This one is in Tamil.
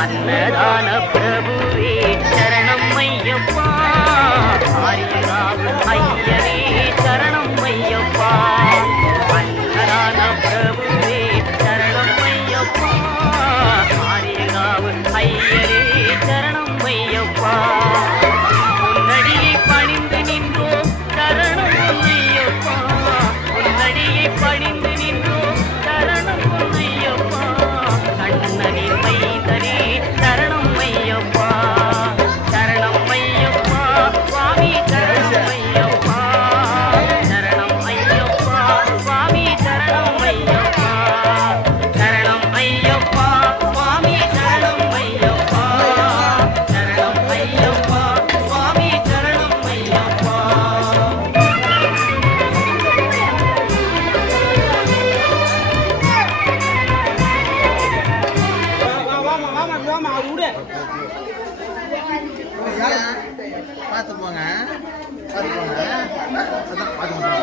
அன்னதான பிரபுவே சரணம் ஐயப்பா ஆரியராவு ஐயரே சரணம் ஐயப்பா அன்னதான பிரபுவே சரணம் ஐயப்பா ஆரியராவு ஐயரே சரணம் ஐயப்பா உன்னடியை பணிந்து நின்றோம் சரணம் ஐயப்பா உன்னடியை பணிந்து நின்றோம் சரணம் ஐயப்பா கண்ணனின் மைந்தனே சரணம் ஐயப்பா சரணம் ஐயப்பா சுவாமி சரணம் ஐயப்பா சரணம் ஐயப்பா சுவாமி சரணம் ஐயப்பா சரணம் ஐயப்பா சுவாமி சரணம் ஐயப்பா சரணம் ஐயப்பா சுவாமி சரணம் ஐயப்பா பார்த்து போங்க பார்த்து போங்க பார்த்து போங்க